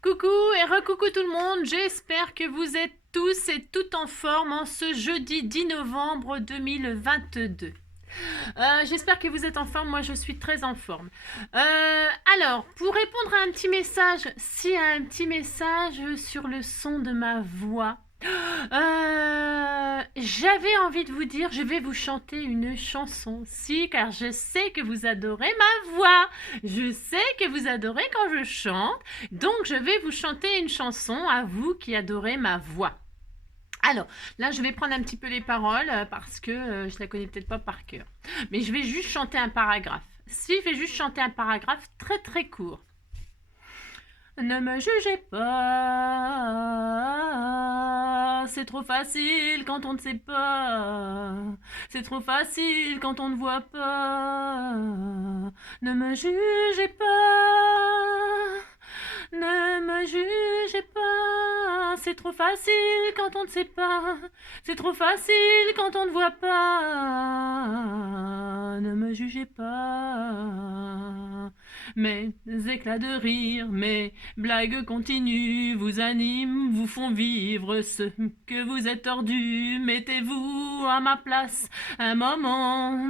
Coucou et recoucou tout le monde, j'espère que vous êtes tous et toutes en forme en ce jeudi 10 novembre 2022. J'espère que vous êtes en forme, moi je suis très en forme. Alors, pour répondre à un petit message, s'il y a un petit message sur le son de ma voix, j'avais envie de vous dire, je vais vous chanter une chanson, si, car je sais que vous adorez ma voix. Je sais que vous adorez quand je chante, donc je vais vous chanter une chanson à vous qui adorez ma voix. Alors, là, je vais prendre un petit peu les paroles parce que je la connais peut-être pas par cœur. Mais je vais juste chanter un paragraphe. Si, je vais juste chanter un paragraphe très très court. Ne me jugez pas, c'est trop facile quand on ne sait pas. C'est trop facile quand on ne voit pas. Ne me jugez pas, ne me jugez pas. C'est trop facile quand on ne sait pas. C'est trop facile quand on ne voit pas. Ne me jugez pas. Mes éclats de rire, mes blagues continues vous animent, vous font vivre ce que vous êtes tordu. Mettez-vous à ma place un moment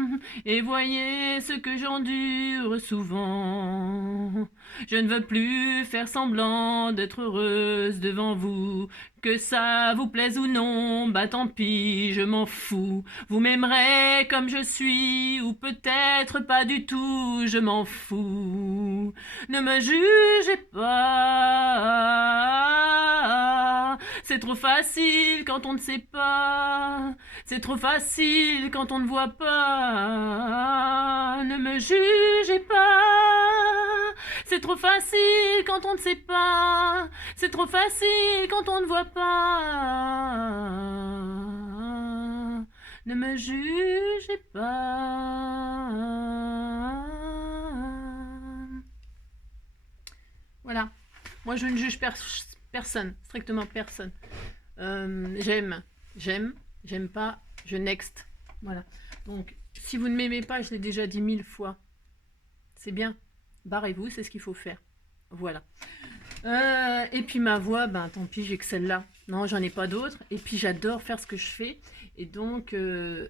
et voyez ce que j'endure souvent. Je ne veux plus faire semblant d'être heureuse devant vous. Que ça vous plaise ou non, bah tant pis, je m'en fous. Vous m'aimerez comme je suis, ou peut-être pas du tout, je m'en fous. Ne me jugez pas, c'est trop facile quand on ne sait pas. C'est trop facile quand on ne voit pas. Ne me jugez pas, c'est trop facile quand on ne sait pas. C'est trop facile quand on ne voit pas. Ne me jugez pas. Voilà. Moi, je ne juge personne, strictement personne. J'aime pas, je next. Voilà. Donc, si vous ne m'aimez pas, je l'ai déjà dit 1000 fois. C'est bien. Barrez-vous, c'est ce qu'il faut faire. Voilà. Et puis ma voix, ben tant pis, j'ai que celle-là. Non, j'en ai pas d'autres. Et puis j'adore faire ce que je fais. Et donc, je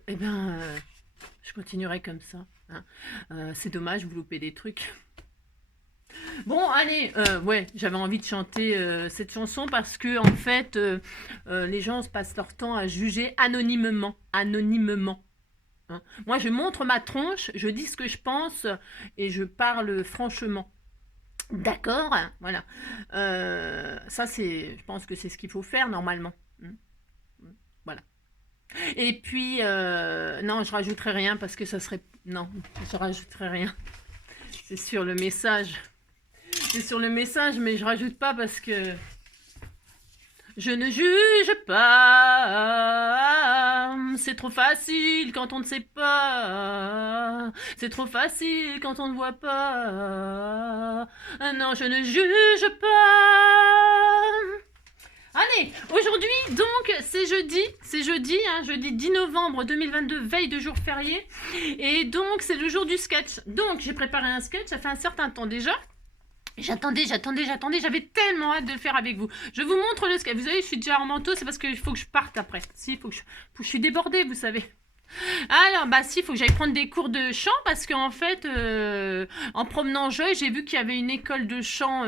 continuerai comme ça. Hein. C'est dommage, vous loupez des trucs. Bon, allez, ouais, j'avais envie de chanter cette chanson parce que en fait, les gens se passent leur temps à juger anonymement. Anonymement. Hein. Moi, je montre ma tronche, je dis ce que je pense et je parle franchement. D'accord, voilà. Ça, je pense que c'est ce qu'il faut faire normalement. Voilà. Et puis, non, je rajouterai rien parce que ça serait... Non, je rajouterai rien. C'est sur le message. C'est sur le message, mais je rajoute pas parce que... Je ne juge pas, c'est trop facile quand on ne sait pas, c'est trop facile quand on ne voit pas, non je ne juge pas. Allez, aujourd'hui donc c'est jeudi, hein, jeudi 10 novembre 2022, veille de jour férié, et donc c'est le jour du sketch. Donc j'ai préparé un sketch, ça fait un certain temps déjà. J'attendais, j'avais tellement hâte de le faire avec vous. Je vous montre le sketch. Vous savez, je suis déjà en manteau, c'est parce qu'il faut que je parte après. Si, je suis débordée, vous savez. Alors, bah si, il faut que j'aille prendre des cours de chant parce qu'en fait, en promenant Joy, j'ai vu qu'il y avait une école de chant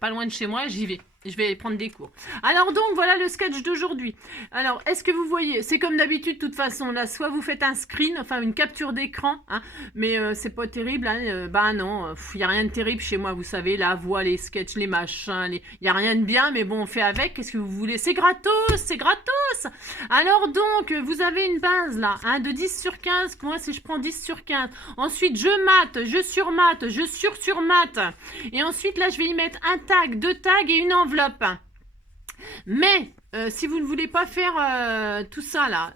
pas loin de chez moi. J'y vais. Je vais prendre des cours. Alors donc, voilà le sketch d'aujourd'hui. Alors, est-ce que vous voyez? C'est comme d'habitude, de toute façon. Là, soit vous faites un screen, enfin une capture d'écran, hein, mais c'est pas terrible. Hein, bah non, il n'y a rien de terrible chez moi, vous savez. La voix, les sketchs, les machins, il n'y a rien de bien, mais bon, on fait avec. Qu'est-ce que vous voulez? C'est gratos, c'est gratos. Alors donc, vous avez une base là, hein, de 10 sur 15. Moi, si je prends 10 sur 15. Ensuite, je mate, je surmate, je surmate. Et ensuite, là, je vais y mettre un tag, deux tags et une enveloppe. Mais si vous ne voulez pas faire tout ça là,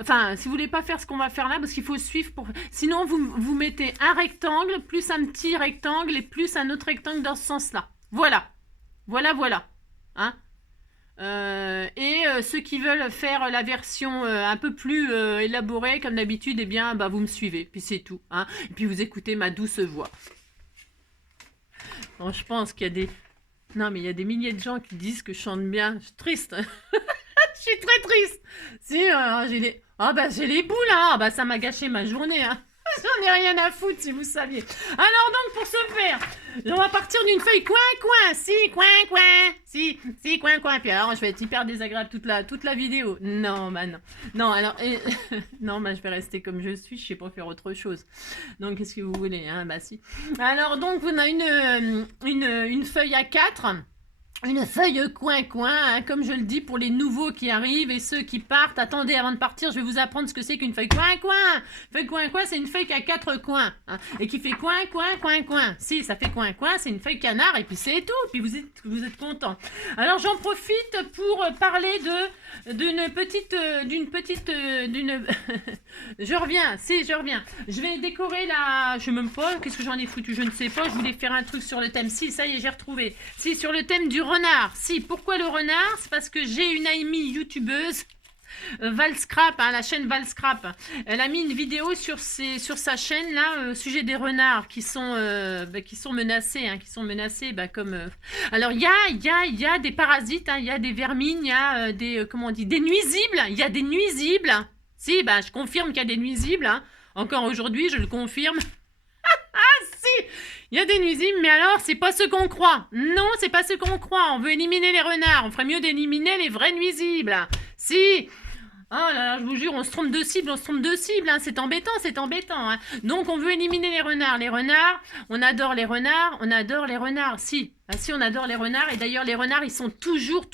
enfin si vous voulez pas faire ce qu'on va faire là, parce qu'il faut suivre pour, sinon vous mettez un rectangle plus un petit rectangle et plus un autre rectangle dans ce sens là. Voilà, voilà, hein. Ceux qui veulent faire la version un peu plus élaborée comme d'habitude, eh bien bah vous me suivez, puis c'est tout, hein. Et puis vous écoutez ma douce voix. Bon, je pense qu'il y a des Non, mais il y a des milliers de gens qui disent que je chante bien. Je suis triste. Je suis très triste. Si, j'ai les... Ah bah j'ai les boules, hein. Ah bah ça m'a gâché ma journée, hein. J'en ai rien à foutre si vous saviez. Alors donc pour ce faire, on va partir d'une feuille coin, si, coin. Puis alors je vais être hyper désagréable toute la vidéo. Non, bah non. Non, alors, non, bah je vais rester comme je suis, je sais pas faire autre chose. Donc qu'est-ce que vous voulez, hein, bah si. Alors donc on a une feuille à 4. Une feuille coin, hein, comme je le dis pour les nouveaux qui arrivent et ceux qui partent. Attendez, avant de partir, je vais vous apprendre ce que c'est qu'une feuille coin. Feuille coin, c'est une feuille qui a 4 coins. Hein, et qui fait coin. Si, ça fait coin, c'est une feuille canard et puis c'est tout. Puis vous êtes content. Alors j'en profite pour parler d'une petite... je reviens. Je vais décorer la... Je sais même pas, qu'est-ce que j'en ai foutu, je ne sais pas. Je voulais faire un truc sur le thème. Si, ça y est, j'ai retrouvé. Si, sur le thème du renard. Si, pourquoi le renard? C'est parce que j'ai une amie youtubeuse, Valscrap, hein, la chaîne Valscrap. Elle a mis une vidéo sur sa chaîne là, au sujet des renards qui sont menacés, hein, comme. Alors il y a des parasites, hein, il y a des vermines, il y a des comment on dit, des nuisibles. Il y a des nuisibles. Si, bah je confirme qu'il y a des nuisibles. Hein. Encore aujourd'hui, je le confirme. Si, il y a des nuisibles, mais alors, c'est pas ce qu'on croit. Non, c'est pas ce qu'on croit. On veut éliminer les renards. On ferait mieux d'éliminer les vrais nuisibles. Si. Oh là là, je vous jure, on se trompe de cible. Hein. C'est embêtant. Hein. Donc, on veut éliminer les renards. Les renards, on adore les renards. Si. Ah, si, on adore les renards. Et d'ailleurs, les renards, ils sont toujours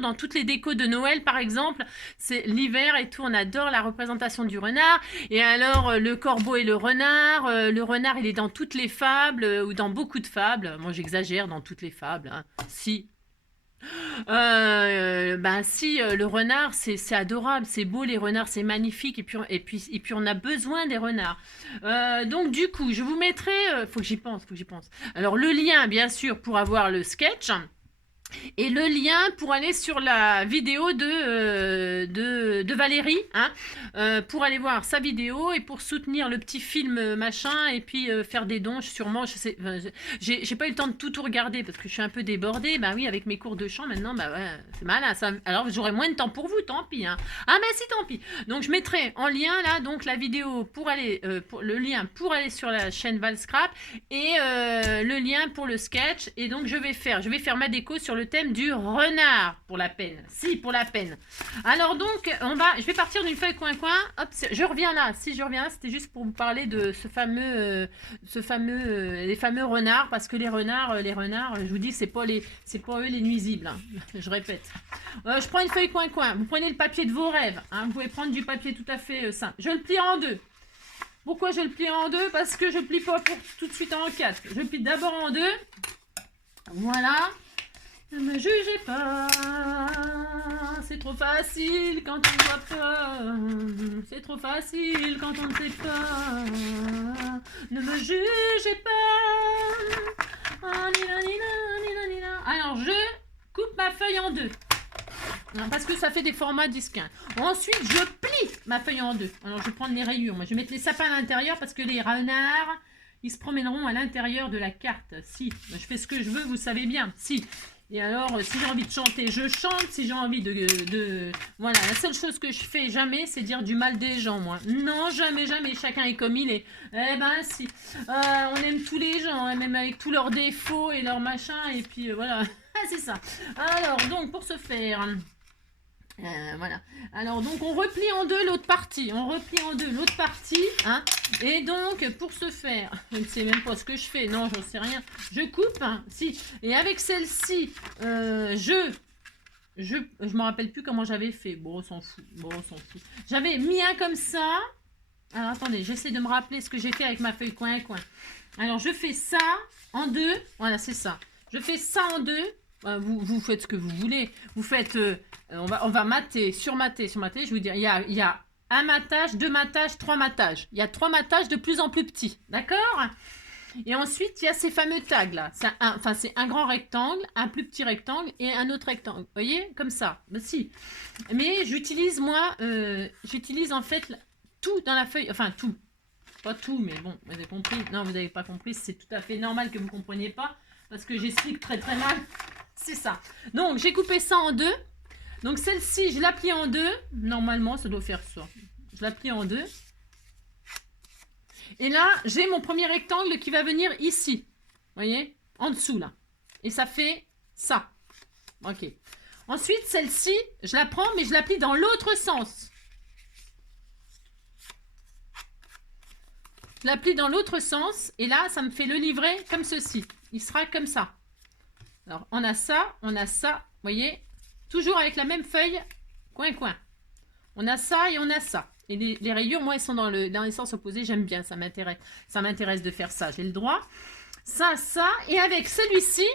dans toutes les décos de Noël, par exemple. C'est l'hiver et tout. On adore la représentation du renard. Et alors, le corbeau et le renard. Le renard, il est dans toutes les fables ou dans beaucoup de fables. Moi, j'exagère dans toutes les fables. Hein. Si. Le renard c'est adorable, c'est beau les renards, c'est magnifique et puis on a besoin des renards. Donc du coup je vous mettrai, faut que j'y pense. Alors le lien bien sûr pour avoir le sketch. Et le lien pour aller sur la vidéo de Valérie, hein, pour aller voir sa vidéo et pour soutenir le petit film machin et puis faire des dons. Sûrement, j'ai pas eu le temps de tout regarder parce que je suis un peu débordée. Bah oui, avec mes cours de chant maintenant, bah ouais, c'est malin. Alors j'aurai moins de temps pour vous, tant pis. Hein. Ah mais si, tant pis. Donc je mettrai en lien là donc la vidéo pour aller, le lien pour aller sur la chaîne Valscrap et le lien pour le sketch. Et donc je vais faire ma déco sur le thème du renard pour la peine. Si, pour la peine. Alors donc, je vais partir d'une feuille coin. Hop, je reviens là. Si je reviens là, c'était juste pour vous parler de les fameux renards, parce que les renards, je vous dis, c'est pas eux les nuisibles. Hein. Je répète. Je prends une feuille coin. Vous prenez le papier de vos rêves. Hein. Vous pouvez prendre du papier tout à fait simple. Je le plie en deux. Pourquoi je le plie en deux? Parce que je plie pas tout de suite en 4. Je plie d'abord en 2. Voilà. Ne me jugez pas, c'est trop facile quand on ne voit pas, c'est trop facile quand on ne sait pas, ne me jugez pas. Alors je coupe ma feuille en 2, parce que ça fait des formats 10-15. Ensuite je plie ma feuille en 2, alors je vais prendre les rayures, moi je vais mettre les sapins à l'intérieur parce que les renards, ils se promèneront à l'intérieur de la carte. Si, je fais ce que je veux, vous savez bien, si. Et alors, si j'ai envie de chanter, je chante. Si j'ai envie de... Voilà, la seule chose que je fais jamais, c'est dire du mal des gens, moi. Non, jamais. Chacun est comme il est. Eh ben, si. On aime tous les gens, hein, même avec tous leurs défauts et leurs machins. Et puis, voilà. C'est ça. Alors, donc, pour ce faire... voilà. Alors, donc, on replie en deux l'autre partie. Hein. Et donc, pour ce faire, je ne sais même pas ce que je fais. Non, j'en sais rien. Je coupe. Hein, si. Et avec celle-ci, je me rappelle plus comment j'avais fait. Bon, on s'en fout. J'avais mis un comme ça. Alors, attendez, j'essaie de me rappeler ce que j'ai fait avec ma feuille coin. Alors, je fais ça en 2. Voilà, c'est ça. Je fais ça en 2. Vous faites ce que vous voulez. Vous faites... on va mater, surmater. Je vous dire, il y a un matage, 2 matages, 3 matages. Il y a 3 matages de plus en plus petits. D'accord? Et ensuite, il y a ces fameux tags là. C'est un grand rectangle, un plus petit rectangle et un autre rectangle. Vous voyez? Comme ça. Ben, si. Mais j'utilise en fait tout dans la feuille. Enfin, tout. Pas tout, mais bon, vous avez compris. Non, vous n'avez pas compris. C'est tout à fait normal que vous ne compreniez pas. Parce que j'explique très très mal. C'est ça. Donc, j'ai coupé ça en deux. Donc, celle-ci, je la plie en deux. Normalement, ça doit faire ça. Je la plie en deux. Et là, j'ai mon premier rectangle qui va venir ici. Vous voyez? En dessous, là. Et ça fait ça. Ok. Ensuite, celle-ci, je la prends, mais je la plie dans l'autre sens. Je la plie dans l'autre sens. Et là, ça me fait le livret comme ceci. Il sera comme ça. Alors, on a ça, vous voyez, toujours avec la même feuille, coin. On a ça et on a ça. Et les rayures, moi, elles sont dans les sens opposés, j'aime bien, ça m'intéresse de faire ça, j'ai le droit. Ça, et avec celui-ci,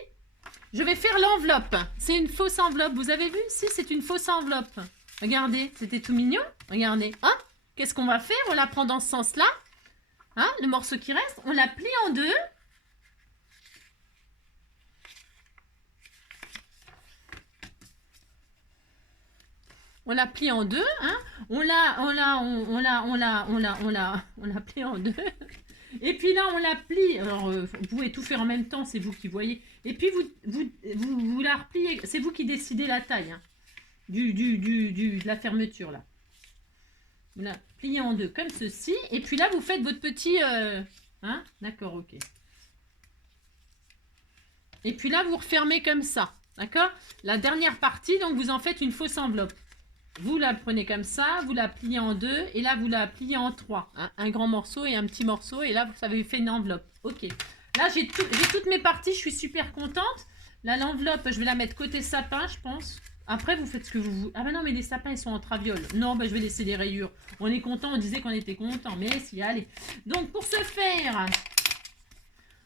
je vais faire l'enveloppe. C'est une fausse enveloppe, vous avez vu? Si, c'est une fausse enveloppe. Regardez, c'était tout mignon, regardez. Hein? Qu'est-ce qu'on va faire? On la prend dans ce sens-là. Hein? Le morceau qui reste, on la plie en deux. On la plie en deux, hein. On la plie en deux. Et puis là, on la plie. Alors, vous pouvez tout faire en même temps, c'est vous qui voyez. Et puis, vous la repliez. C'est vous qui décidez la taille, hein, de la fermeture, là. Vous la pliez en deux, comme ceci. Et puis là, vous faites votre petit... hein, d'accord, ok. Et puis là, vous refermez comme ça, d'accord? La dernière partie, donc, vous en faites une fausse enveloppe. Vous la prenez comme ça, vous la pliez en deux, et là, vous la pliez en trois. Hein, un grand morceau et un petit morceau, et là, vous avez fait une enveloppe. Ok. Là, j'ai toutes mes parties, je suis super contente. Là, l'enveloppe, je vais la mettre côté sapin, je pense. Après, vous faites ce que vous voulez. Ah ben non, mais les sapins, ils sont en traviole. Non, ben je vais laisser les rayures. On est content, on disait qu'on était content. Mais si, allez. Donc, pour ce faire...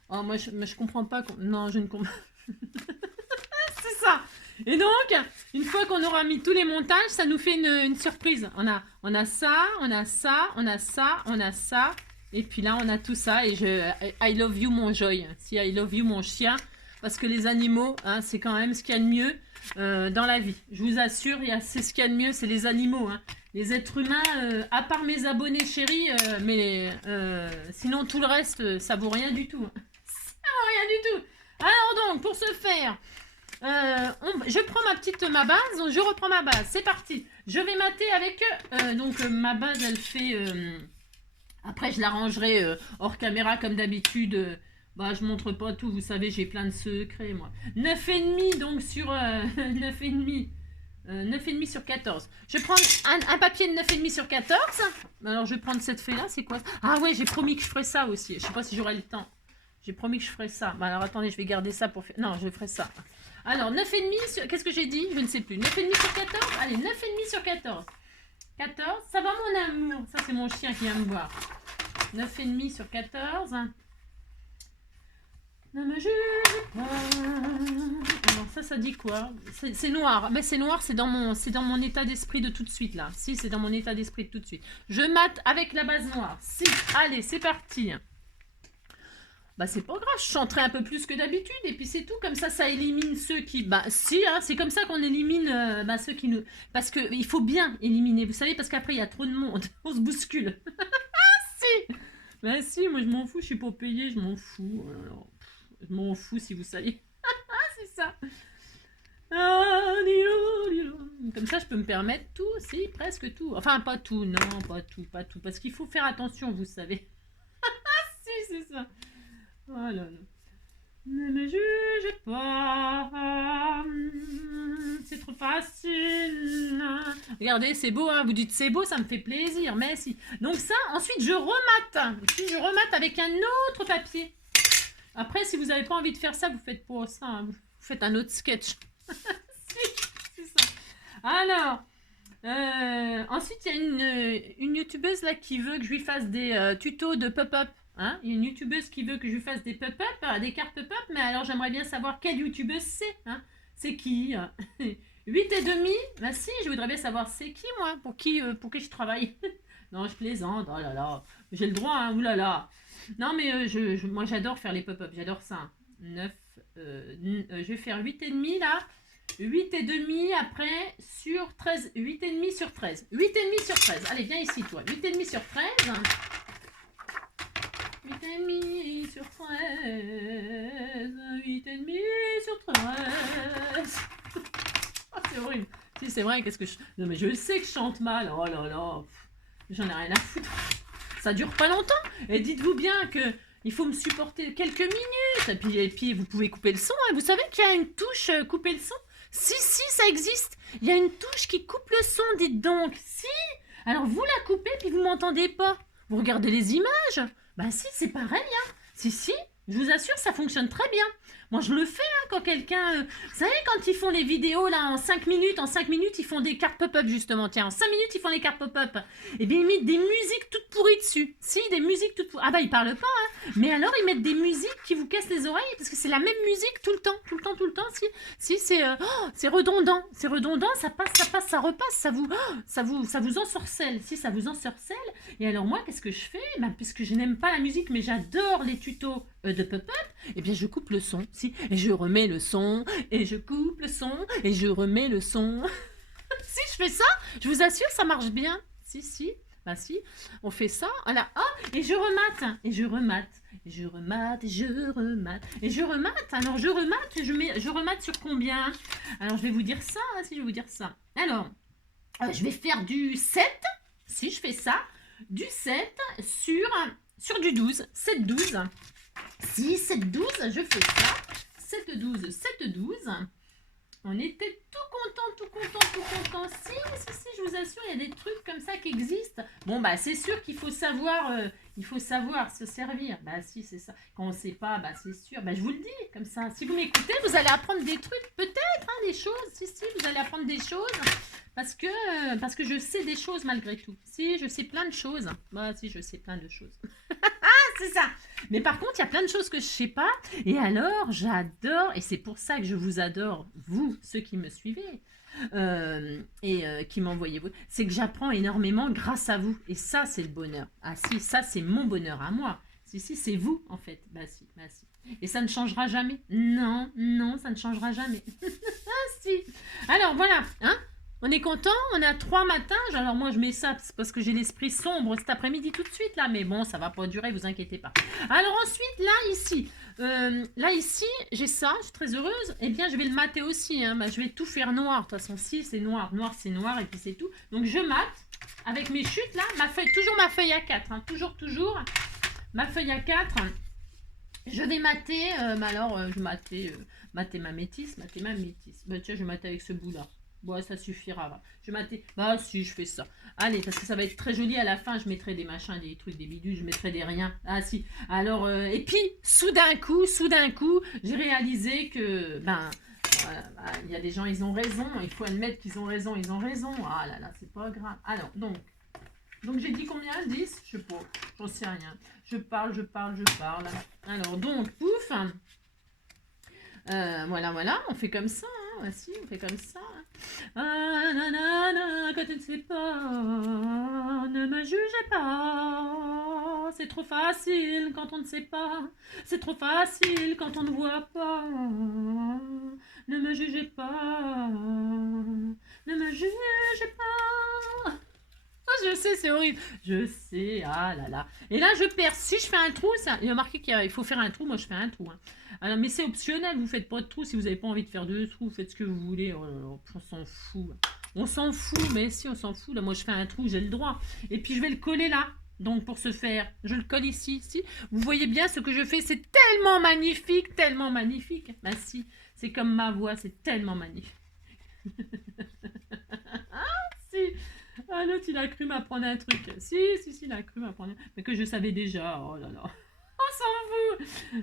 Oh, moi, je comprends pas. Non, je ne comprends c'est ça. Et donc, une fois qu'on aura mis tous les montages, ça nous fait une surprise. On a ça, on a ça, on a ça, on a ça. Et puis là, on a tout ça. Et I love you, mon Joy. Si I love you, mon chien. Parce que les animaux, hein, c'est quand même ce qu'il y a de mieux dans la vie. Je vous assure, c'est ce qu'il y a de mieux, c'est les animaux. Hein. Les êtres humains, à part mes abonnés chéris, sinon tout le reste, ça vaut rien du tout. Hein. Ça vaut rien du tout. Alors donc, pour ce faire... je prends ma base, donc je reprends ma base, c'est parti. Je vais mater avec, ma base elle fait, après je l'arrangerai hors caméra comme d'habitude, je montre pas tout, vous savez j'ai plein de secrets moi. 9,5 donc sur 9,5 sur 14. Je vais prendre un papier de 9,5 sur 14, alors je vais prendre cette feuille là, c'est quoi? Ah ouais, j'ai promis que je ferais ça aussi, je sais pas si j'aurai le temps. J'ai promis que je ferais ça. Alors attendez, je vais garder ça pour faire... Non, je ferai ça. Alors, 9,5 sur... Qu'est-ce que j'ai dit? Je ne sais plus. 9,5 sur 14? Allez, 9,5 sur 14. 14, ça va mon amour? Ça, c'est mon chien qui vient me voir. 9,5 sur 14. Ne me juge pas. Alors, ça dit quoi? C'est noir. Mais c'est noir, c'est dans mon état d'esprit de tout de suite, là. Si, c'est dans mon état d'esprit de tout de suite. Je mate avec la base noire. Si, allez, c'est parti. C'est pas grave, je chanterai un peu plus que d'habitude, et puis c'est tout, comme ça élimine ceux qui... si, hein, c'est comme ça qu'on élimine ceux qui nous... Parce qu'il faut bien éliminer, vous savez, parce qu'après il y a trop de monde, on se bouscule. Si. Si, moi je m'en fous, je suis pas payée, je m'en fous. Alors, je m'en fous si vous savez. C'est ça. Comme ça je peux me permettre tout, si, presque tout. Enfin, pas tout, non, pas tout, parce qu'il faut faire attention, vous savez. Si, c'est ça. Oh là là. Ne me juge pas. C'est trop facile. Regardez, c'est beau, hein. Vous dites c'est beau, ça me fait plaisir. Mais si. Donc ça, ensuite, je remate. Puis je remate avec un autre papier. Après, si vous n'avez pas envie de faire ça, vous faites pas ça. Hein. Vous faites un autre sketch. C'est ça. Alors, ensuite, il y a une youtubeuse là qui veut que je lui fasse des tutos de pop-up. Hein, il y a une youtubeuse qui veut que je lui fasse des pop-up, des cartes pop-up, mais alors j'aimerais bien savoir quelle youtubeuse c'est. Hein. C'est qui 8,5. Si, je voudrais bien savoir c'est qui, moi, pour qui je travaille. Non, je plaisante, oh là là. J'ai le droit, hein, oulala. Non, mais moi j'adore faire les pop-up, j'adore ça. 9, je vais faire 8,5 là. 8,5 après sur 13. 8,5 sur 13. 8,5 sur 13. Allez, viens ici, toi. 8,5 sur 13. 8,5 sur 13, 8,5 sur 13. c'est horrible. Si, c'est vrai, qu'est-ce que je... Non, mais je sais que je chante mal. Oh là là. J'en ai rien à foutre. Ça dure pas longtemps. Et dites-vous bien que il faut me supporter quelques minutes. Et puis vous pouvez couper le son. Hein. Vous savez qu'il y a une touche couper le son? Si, ça existe. Il y a une touche qui coupe le son, dites donc. Si. Alors vous la coupez, puis vous m'entendez pas. Vous regardez les images. Bah si, c'est pareil. Hein. Si, je vous assure, ça fonctionne très bien. Moi, je le fais hein, quand quelqu'un... Vous savez, quand ils font les vidéos, là, en 5 minutes, ils font des cartes pop-up, justement. Tiens, en 5 minutes, ils font les cartes pop-up. Eh bien, ils mettent des musiques toutes pourries dessus. Si, des musiques toutes pourries. Ah bah, ils parlent pas, hein. Mais alors, ils mettent des musiques qui vous cassent les oreilles, parce que c'est la même musique tout le temps. Si, c'est redondant. C'est redondant, ça passe, ça repasse. Ça vous ensorcelle. Si, ça vous ensorcelle. Et alors, moi, qu'est-ce que je fais? Bah, puisque je n'aime pas la musique, mais j'adore les tutos de pop-up, eh bien, je coupe le son. Si, et je remets le son, et je coupe le son, et je remets le son. Si je fais ça, je vous assure, ça marche bien. Si, bah si, on fait ça. Voilà, et je remate, et je remate, et je remate, et je remate, et je remate. Alors, je remate, je remate sur combien? Alors, je vais vous dire ça, si je vais vous dire ça. Alors, je vais faire du 7, si je fais ça, du 7 sur du 12, 7-12. Si, 7-12, je fais ça. 7-12, 7-12. On était tout content. Si, je vous assure, il y a des trucs comme ça qui existent. Bon, bah, c'est sûr qu'il faut savoir, se servir. Bah, si, c'est ça. Quand on ne sait pas, bah, c'est sûr. Bah, je vous le dis, comme ça. Si vous m'écoutez, vous allez apprendre des trucs, peut-être, hein, des choses. Si, vous allez apprendre des choses. Parce que je sais des choses malgré tout. Si, je sais plein de choses. Bah, si, je sais plein de choses. C'est ça. Mais par contre, il y a plein de choses que je ne sais pas. Et alors, j'adore, et c'est pour ça que je vous adore, vous, ceux qui me suivez, qui m'envoyez vous, c'est que j'apprends énormément grâce à vous. Et ça, c'est le bonheur. Ah si, ça, c'est mon bonheur à moi. Si, c'est vous, en fait. Bah si. Et ça ne changera jamais. Non, ça ne changera jamais. Ah si. Alors, voilà, hein. On est content, on a 3 matins. Alors moi je mets ça parce que j'ai l'esprit sombre cet après-midi tout de suite là, mais bon ça va pas durer, vous inquiétez pas. Alors ensuite là ici, j'ai ça, je suis très heureuse. Eh bien je vais le mater aussi, hein. Bah, je vais tout faire noir. De toute façon si c'est noir c'est noir et puis c'est tout. Donc je mate avec mes chutes là, toujours ma feuille à 4, hein. toujours ma feuille à 4. Je vais mater, je vais mater ma métisse. Bah tiens, je vais mater avec ce bout là. Bon, ça suffira. Va. Je vais mater. Bah si, je fais ça. Allez, parce que ça va être très joli à la fin. Je mettrai des machins, des trucs, des bidules. Je mettrai des riens. Ah si. Alors, et puis, soudain coup, j'ai réalisé que, il y a des gens, ils ont raison. Il faut admettre qu'ils ont raison. Ah là là, c'est pas grave. Alors, donc j'ai dit combien? 10? Je sais pas. J'en sais rien. Je parle. Alors, donc, pouf. Voilà, on fait comme ça. Voici, on fait comme ça. Ah, nanana, quand tu ne sais pas, ne me jugez pas. C'est trop facile quand on ne sait pas. C'est trop facile quand on ne voit pas. Ne me jugez pas. Ne me jugez pas. Oh, je sais, c'est horrible. Je sais, ah là là. Et là, je perds. Si je fais un trou, ça, il y a marqué qu'il faut faire un trou. Moi, je fais un trou. Hein. Alors, mais c'est optionnel. Vous faites pas de trou si vous n'avez pas envie de faire de trous. Vous faites ce que vous voulez. On s'en fout. On s'en fout. Mais si, on s'en fout. Là, moi, je fais un trou. J'ai le droit. Et puis, je vais le coller là. Donc, pour ce faire, je le colle ici. Si. Vous voyez bien ce que je fais. C'est tellement magnifique. Tellement magnifique. Bah, si. C'est comme ma voix. C'est tellement magnifique. Ah, si. Ah, l'autre, il a cru m'apprendre un truc. Si, il a cru m'apprendre. Mais que je savais déjà. Oh là là.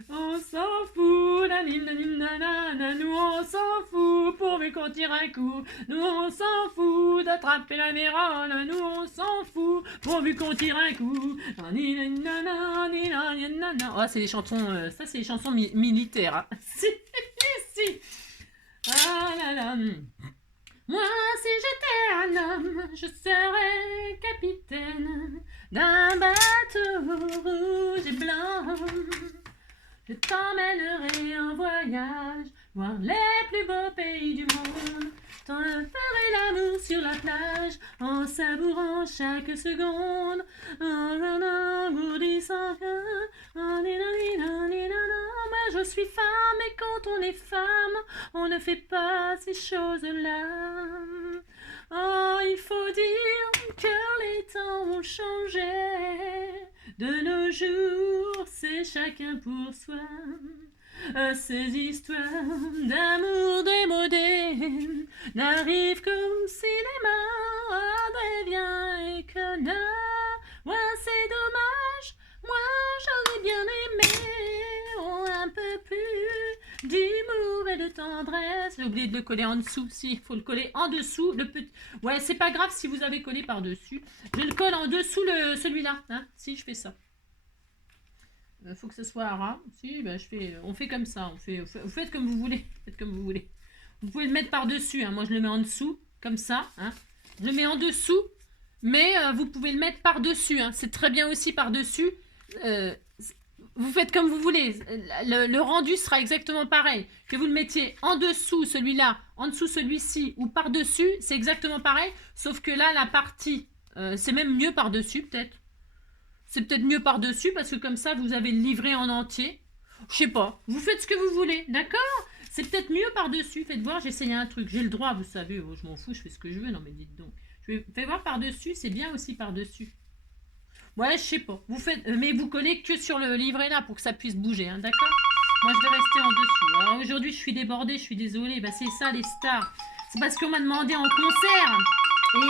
On s'en fout. Nanana, nous, on s'en fout. Pourvu qu'on tire un coup. Nous, on s'en fout d'attraper la vérole. Nous, on s'en fout. Pourvu qu'on tire un coup. Oh, c'est les chansons. Ça, c'est les chansons militaires. Hein. Si. Ah là là. Moi, si j'étais un homme, je serais capitaine d'un bateau rouge et blanc. Je t'emmènerai en voyage, voir les plus beaux pays du monde. T'en ferai l'amour sur la plage, en savourant chaque seconde. En gourdissant, je suis femme, et quand on est femme, on ne fait pas ces choses-là. Oh, il faut dire que les temps ont changé. De nos jours, c'est chacun pour soi. Ces histoires d'amour démodées n'arrivent qu'au cinéma. Devient éconnard. Ouais, c'est dommage. Moi, j'aurais bien aimé un peu plus d'humour et de tendresse. J'ai oublié de le coller en dessous. Si, il faut le coller en dessous. Le petit... Ouais, c'est pas grave si vous avez collé par-dessus. Je le colle en dessous celui-là. Hein, si, je fais ça. Faut que ce soit ras. Si, bah, on fait comme ça. Vous faites comme vous voulez. Faites comme vous voulez. Vous pouvez le mettre par-dessus. Hein. Moi, je le mets en dessous. Comme ça. Hein. Je le mets en dessous. Mais vous pouvez le mettre par-dessus. Hein. C'est très bien aussi par-dessus. Vous faites comme vous voulez. Le rendu sera exactement pareil. Que vous le mettiez en dessous celui-là, en dessous celui-ci ou par-dessus, c'est exactement pareil. Sauf que là, la partie, c'est même mieux par-dessus peut-être. C'est peut-être mieux par-dessus parce que comme ça, vous avez le livret en entier. Je sais pas. Vous faites ce que vous voulez, d'accord? C'est peut-être mieux par-dessus. Faites voir, j'essaye un truc. J'ai le droit, vous savez. Oh, je m'en fous, je fais ce que je veux. Non mais dites donc. Faites voir par-dessus, c'est bien aussi par-dessus. Ouais, je sais pas. Vous faites, mais vous collez que sur le livret là pour que ça puisse bouger, hein, d'accord? Moi, je vais rester en dessous. Alors aujourd'hui, je suis débordée, je suis désolée. Bah, c'est ça, les stars. C'est parce qu'on m'a demandé en concert. Et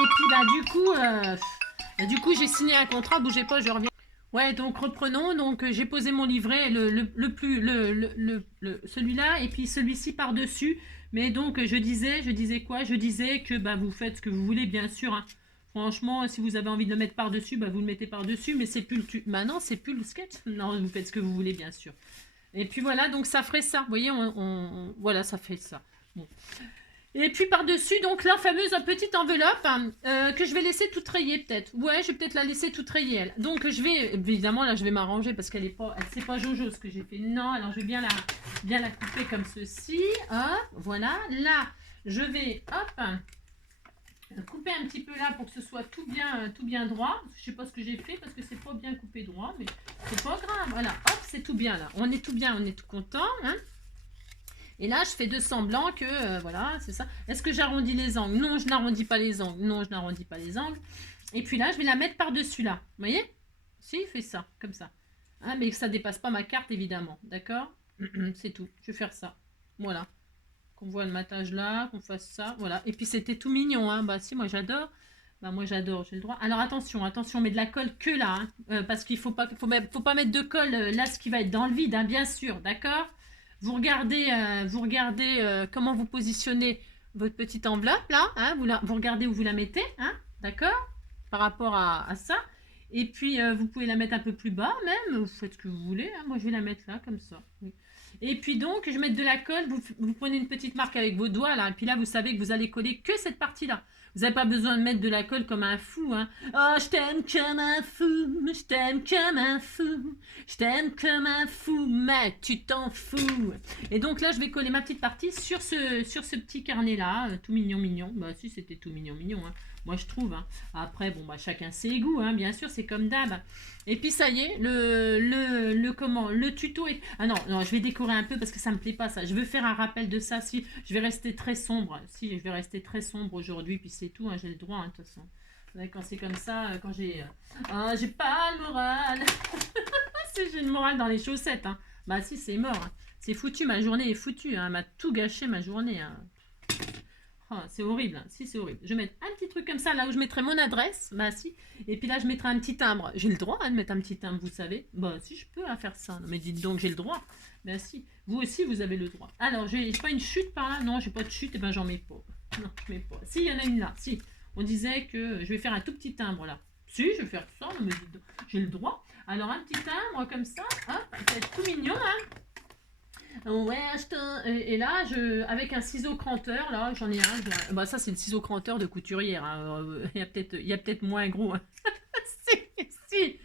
puis, du coup, j'ai signé un contrat. Bougez pas, je reviens. Ouais, donc reprenons. Donc, j'ai posé mon livret, celui-là, et puis celui-ci par-dessus. Mais donc, je disais quoi? Je disais que bah, vous faites ce que vous voulez, bien sûr. Hein. Franchement, si vous avez envie de le mettre par-dessus, bah, vous le mettez par-dessus. Mais c'est plus le bah non, c'est plus le sketch. Non, vous faites ce que vous voulez, bien sûr. Et puis voilà, donc ça ferait ça. Vous voyez, voilà, ça fait ça. Bon. Et puis par-dessus, donc la fameuse petite enveloppe que je vais laisser toute rayée peut-être. Ouais, je vais peut-être la laisser toute rayée elle. Donc je vais, évidemment là je vais m'arranger parce qu'elle est pas, c'est pas Jojo ce que j'ai fait. Non, alors je vais bien la couper comme ceci. Hop, voilà. Là, je vais, couper un petit peu là pour que ce soit tout bien droit. Je sais pas ce que j'ai fait parce que c'est pas bien coupé droit, mais c'est pas grave. Voilà, hop, c'est tout bien là. On est tout bien, on est tout content, hein. Et là, je fais de semblant que, voilà, c'est ça. Est-ce que j'arrondis les angles? Non, je n'arrondis pas les angles. Non, je n'arrondis pas les angles. Et puis là, je vais la mettre par-dessus là. Vous voyez? Si, il fait ça, comme ça. Hein, mais que ça ne dépasse pas ma carte, évidemment. D'accord? C'est tout. Je vais faire ça. Voilà. Qu'on voit le matage là, qu'on fasse ça. Voilà. Et puis, c'était tout mignon. Hein. Bah, si, moi, j'adore. Bah, moi, j'adore. J'ai le droit. Alors, attention, on met de la colle que là. Hein, parce qu'il ne faut pas mettre de colle là, ce qui va être dans le vide, hein, bien sûr. D'accord? Vous regardez comment vous positionnez votre petite enveloppe là, hein, vous regardez où vous la mettez, hein, d'accord, par rapport à ça. Et puis vous pouvez la mettre un peu plus bas même, vous faites ce que vous voulez. Hein, moi je vais la mettre là comme ça. Oui. Et puis donc je vais mettre de la colle, vous prenez une petite marque avec vos doigts là, et puis là vous savez que vous allez coller que cette partie là. Vous n'avez pas besoin de mettre de la colle comme un fou. Hein. Oh, je t'aime comme un fou, je t'aime comme un fou, je t'aime comme un fou, mais tu t'en fous. Et donc là, je vais coller ma petite partie sur ce petit carnet-là, tout mignon. Bah si, c'était tout mignon, hein. Moi, je trouve. Hein. Après, bon, bah chacun ses goûts, hein, bien sûr, c'est comme d'hab. Et puis ça y est, le tuto est... Ah non, je vais décorer un peu parce que ça me plaît pas ça. Je veux faire un rappel de ça. Si, je vais rester très sombre. Si, je vais rester très sombre aujourd'hui, puis c'est tout. Hein, j'ai le droit, hein, de toute façon. Quand c'est comme ça, quand j'ai... j'ai pas le moral. Si j'ai le moral dans les chaussettes. Hein. Bah si, c'est mort. Hein. C'est foutu, ma journée est foutue. Hein. Elle m'a tout gâché, ma journée. Hein. Oh, c'est horrible, hein. Si c'est horrible. Je vais mettre un petit truc comme ça, là où je mettrai mon adresse, bah si. Et puis là, je mettrai un petit timbre. J'ai le droit, hein, de mettre un petit timbre, vous savez. Bah si, je peux faire ça. Non, mais dites donc, j'ai le droit. Bah si, vous aussi, vous avez le droit. Alors, j'ai pas une chute par là? Non, j'ai pas de chute, et ben j'en mets pas. Non, je mets pas. Si, il y en a une là. Si, on disait que je vais faire un tout petit timbre là. Si, je vais faire ça, non, mais dites donc, j'ai le droit. Alors, un petit timbre comme ça, hein, ça va être tout mignon, hein. Ouais, et là, avec un ciseau cranteur, là, j'en ai un. Bah, ça, c'est le ciseau cranteur de couturière. Hein. Il y a peut-être moins gros. Hein. si.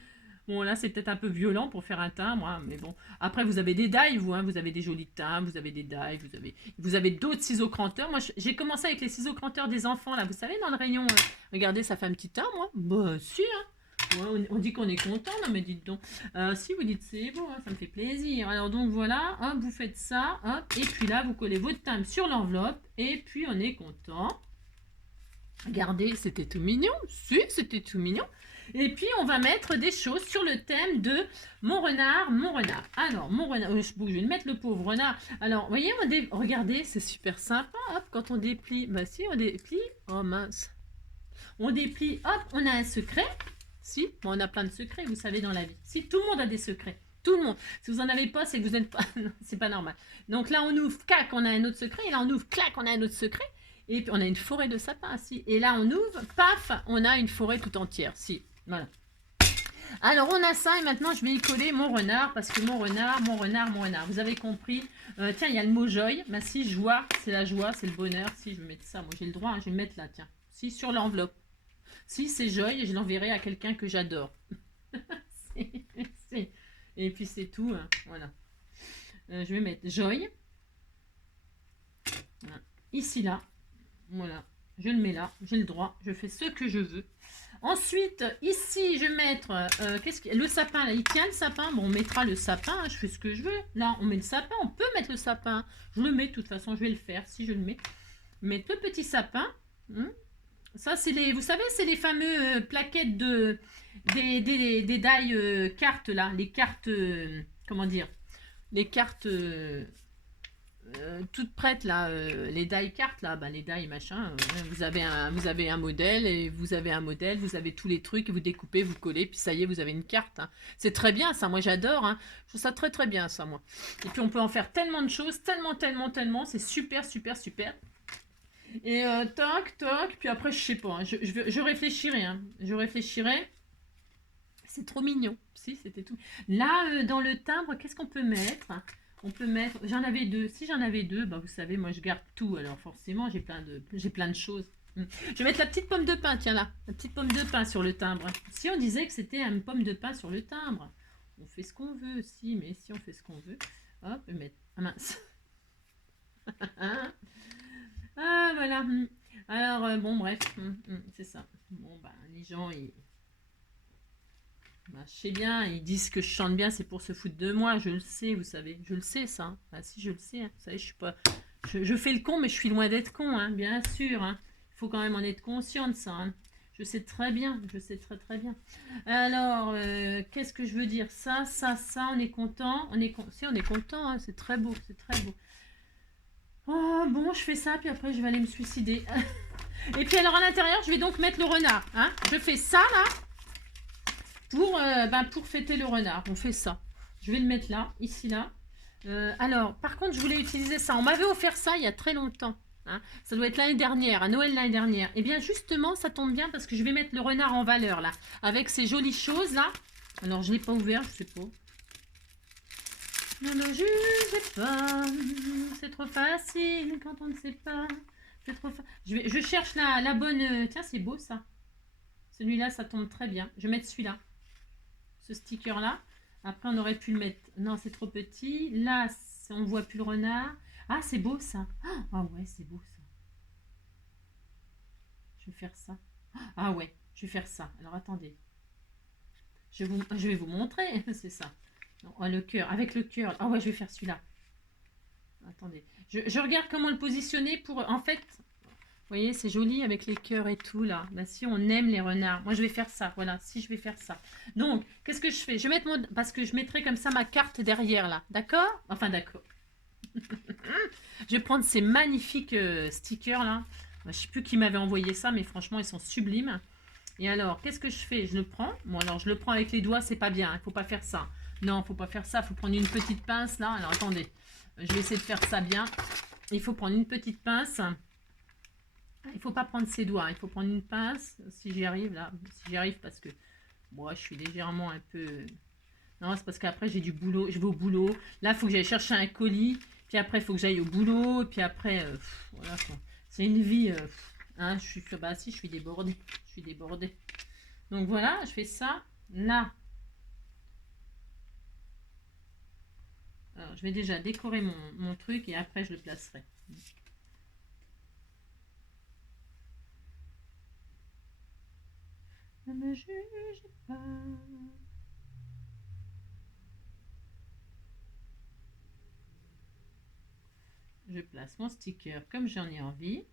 Bon, là, c'est peut-être un peu violent pour faire un timbre, hein, mais bon. Après, vous avez des dailles, vous, hein, vous avez des jolis timbres, vous avez des dailles, vous avez d'autres ciseaux cranteurs. Moi, j'ai commencé avec les ciseaux cranteurs des enfants, là, vous savez, dans le rayon. Regardez, ça fait un petit timbre, moi. Bah, si, hein. Ouais, on dit qu'on est content, non mais dites donc. Si vous dites c'est beau, hein, ça me fait plaisir. Alors donc voilà, hop, vous faites ça, hop, et puis là vous collez votre timbre sur l'enveloppe, et puis on est content. Regardez, c'était tout mignon. Si, c'était tout mignon. Et puis on va mettre des choses sur le thème de mon renard, mon renard. Alors, mon renard, je vais mettre le pauvre renard. Alors, vous voyez, regardez, c'est super sympa. Hop, quand on déplie, bah si, on déplie. Oh mince. On déplie, hop, on a un secret. Si, bon, on a plein de secrets, vous savez, dans la vie. Si, tout le monde a des secrets. Tout le monde. Si vous n'en avez pas, c'est que vous n'êtes pas... c'est pas normal. Donc là, on ouvre, clac, on a un autre secret. Et là, on ouvre, clac, on a un autre secret. Et puis, on a une forêt de sapins, si. Et là, on ouvre, paf, on a une forêt tout entière, si. Voilà. Alors, on a ça. Et maintenant, je vais y coller mon renard. Parce que mon renard, mon renard, mon renard. Vous avez compris. Tiens, il y a le mot joie. Bah, si, joie, c'est la joie, c'est le bonheur. Si, je vais mettre ça. Moi, j'ai le droit. Hein, je vais le mettre là, tiens. Si, sur l'enveloppe. Si, c'est joie, je l'enverrai à quelqu'un que j'adore. Et puis c'est tout, hein. Voilà. Je vais mettre joie. Voilà. Ici, là. Voilà. Je le mets là. J'ai le droit. Je fais ce que je veux. Ensuite, ici, je vais mettre... le sapin, là, il tient le sapin. Bon, on mettra le sapin. Hein, je fais ce que je veux. Là, on met le sapin. On peut mettre le sapin. Je le mets, de toute façon, je vais le faire. Si je le mets. Mettre le petit sapin. Ça, c'est les, vous savez, c'est les fameux plaquettes des die cartes, là. Les cartes, comment dire, les cartes toutes prêtes, là. Les die cartes, là, ben, les die machin. Vous avez un modèle, et vous avez un modèle, vous avez tous les trucs, vous découpez, vous collez, puis ça y est, vous avez une carte. Hein. C'est très bien, ça. Moi, j'adore. Hein. Je trouve ça très, très bien, ça, moi. Et puis, on peut en faire tellement de choses, tellement. C'est super, super, super. Et toc, toc, puis après, je sais pas, hein, je réfléchirai, hein, je réfléchirai. C'est trop mignon, si, c'était tout. Là, dans le timbre, qu'est-ce qu'on peut mettre? On peut mettre, j'en avais deux, si j'en avais deux, bah vous savez, moi je garde tout, alors forcément, j'ai plein de choses. Je vais mettre la petite pomme de pin, tiens là, la petite pomme de pin sur le timbre. Si on disait que c'était une pomme de pin sur le timbre, on fait ce qu'on veut, si, mais si on fait ce qu'on veut, hop, je vais mettre, ah mince. Ah, voilà. Alors, bon, bref, c'est ça. Bon, bah, les gens, bah, je sais bien, ils disent que je chante bien, c'est pour se foutre de moi, je le sais, vous savez. Je le sais, ça. Hein. Bah, si, je le sais. Hein. Vous savez, je suis pas... Je fais le con, mais je suis loin d'être con, hein, bien sûr. Hein. Il faut quand même en être conscient de ça. Hein. Je sais très bien, je sais très très bien. Alors, qu'est-ce que je veux dire? Ça, on est content. Si, on est content, hein, c'est très beau, c'est très beau. Oh, bon, je fais ça, puis après, je vais aller me suicider. Et puis, alors, à l'intérieur, je vais donc mettre le renard. Hein. Je fais ça, là, pour fêter le renard. On fait ça. Je vais le mettre là, ici, là. Alors, par contre, je voulais utiliser ça. On m'avait offert ça il y a très longtemps. Hein. Ça doit être l'année dernière, à Noël l'année dernière. Et bien, justement, ça tombe bien parce que je vais mettre le renard en valeur, là. Avec ces jolies choses, là. Alors, je ne l'ai pas ouvert, je sais pas. Ne le jugez pas, c'est trop facile quand on ne sait pas. C'est trop je cherche la bonne... Tiens, c'est beau ça. Celui-là, ça tombe très bien. Je vais mettre celui-là. Ce sticker-là. Après, on aurait pu le mettre... Non, c'est trop petit. Là, on ne voit plus le renard. Ah, c'est beau ça. Ah ouais, c'est beau ça. Je vais faire ça. Ah ouais, je vais faire ça. Alors, attendez. Je vais vous montrer. C'est ça. Oh, le cœur, avec le cœur. Ah ouais, je vais faire celui-là. Attendez. Je regarde comment le positionner pour... En fait, vous voyez, c'est joli avec les cœurs et tout, là. Bah, si on aime les renards. Moi, je vais faire ça. Voilà, si je vais faire ça. Donc, qu'est-ce que je fais? Je vais mettre mon... Parce que je mettrai comme ça ma carte derrière, là. D'accord? Enfin, d'accord. Je vais prendre ces magnifiques stickers, là. Je ne sais plus qui m'avait envoyé ça, mais franchement, ils sont sublimes. Et alors, qu'est-ce que je fais? Je le prends. Bon, alors, je le prends avec les doigts, c'est pas bien. Il ne faut pas faire ça. Non, faut pas faire ça. Il faut prendre une petite pince, là. Alors, attendez. Je vais essayer de faire ça bien. Il faut prendre une petite pince. Il ne faut pas prendre ses doigts. Il faut prendre une pince. Si j'y arrive, là. Si j'y arrive, parce que moi, je suis légèrement un peu... Non, c'est parce qu'après, j'ai du boulot. Je vais au boulot. Là, il faut que j'aille chercher un colis. Puis après, il faut que j'aille au boulot. Et puis après, voilà quoi. C'est une vie... hein, je suis... Bah si, je suis débordée. Je suis débordée. Donc voilà, je fais ça. Là. Alors, je vais déjà décorer mon truc et après je le placerai. Ne me juge pas. Je place mon sticker comme j'en ai envie.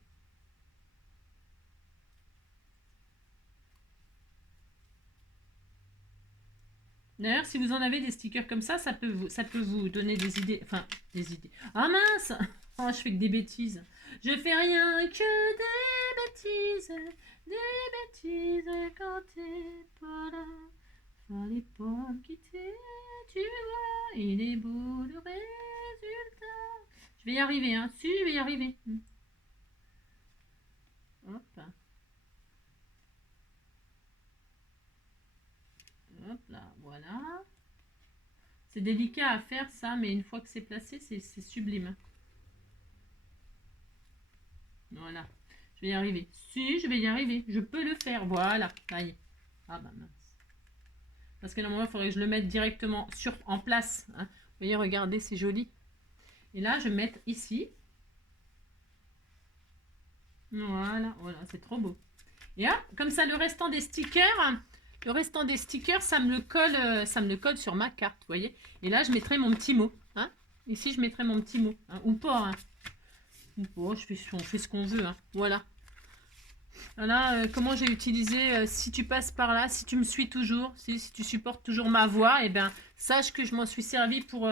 D'ailleurs, si vous en avez des stickers comme ça peut vous donner des idées. Enfin, des idées. Ah mince! Oh, je fais que des bêtises. Je fais rien que des bêtises. Des bêtises quand t'es pas là. Fallait pas me quitter, tu vois. Il est beau le résultat. Je vais y arriver, hein. Si, je vais y arriver. Hop. Hop là, voilà. C'est délicat à faire ça, mais une fois que c'est placé, c'est sublime. Voilà. Je vais y arriver. Si, je vais y arriver. Je peux le faire. Voilà. Ça y est. Ah bah mince. Parce que normalement, il faudrait que je le mette directement en place. Hein. Vous voyez, regardez, c'est joli. Et là, je vais mettre ici. Voilà, voilà, c'est trop beau. Et hop, comme ça, le restant des stickers, ça me le colle sur ma carte, vous voyez. Et là, je mettrai mon petit mot. Hein. Ici, je mettrai mon petit mot. Hein, ou pas. Hein. Bon, on fait ce qu'on veut. Hein. Voilà. Voilà comment j'ai utilisé. Si tu passes par là, si tu me suis toujours, si tu supportes toujours ma voix, et ben sache que je m'en suis servi pour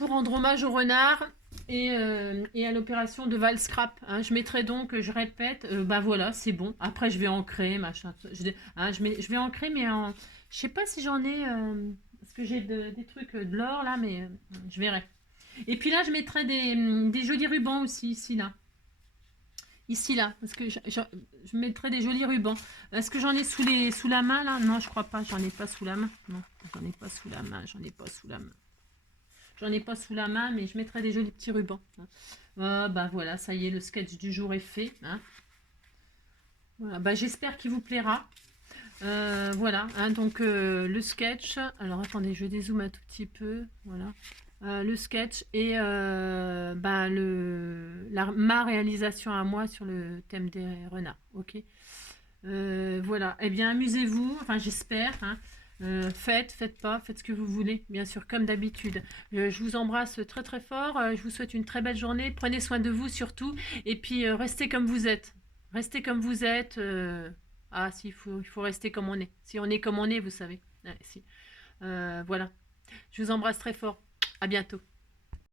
rendre hommage au renard et à l'opération de Val Scrap. Hein. Je mettrai donc, je répète, bah voilà, c'est bon. Après, je vais ancrer, machin. Je vais ancrer, mais je sais pas si j'en ai. Parce que j'ai des trucs de l'or là, mais je verrai. Et puis là, je mettrai des jolis rubans aussi, ici, là. Ici, là, parce que je mettrai des jolis rubans. Est-ce que j'en ai sous la main, là? Non, je crois pas, j'en ai pas sous la main. Non, j'en ai pas sous la main, j'en ai pas sous la main. J'en ai pas sous la main, mais je mettrai des jolis petits rubans. Bah voilà, ça y est, le sketch du jour est fait. Hein. Voilà, bah j'espère qu'il vous plaira. Voilà, hein, donc le sketch. Alors attendez, je dézoome un tout petit peu. Voilà. Le sketch et ma réalisation à moi sur le thème des renards. Ok. Voilà. Eh bien, amusez-vous. Enfin, j'espère. Hein. Faites pas, faites ce que vous voulez, bien sûr, comme d'habitude. Je vous embrasse très très fort. Je vous souhaite une très belle journée. Prenez soin de vous surtout. Et puis, restez comme vous êtes. Restez comme vous êtes. Ah, si, il faut rester comme on est. Si on est comme on est, vous savez. Ouais, si. Voilà. Je vous embrasse très fort. À bientôt.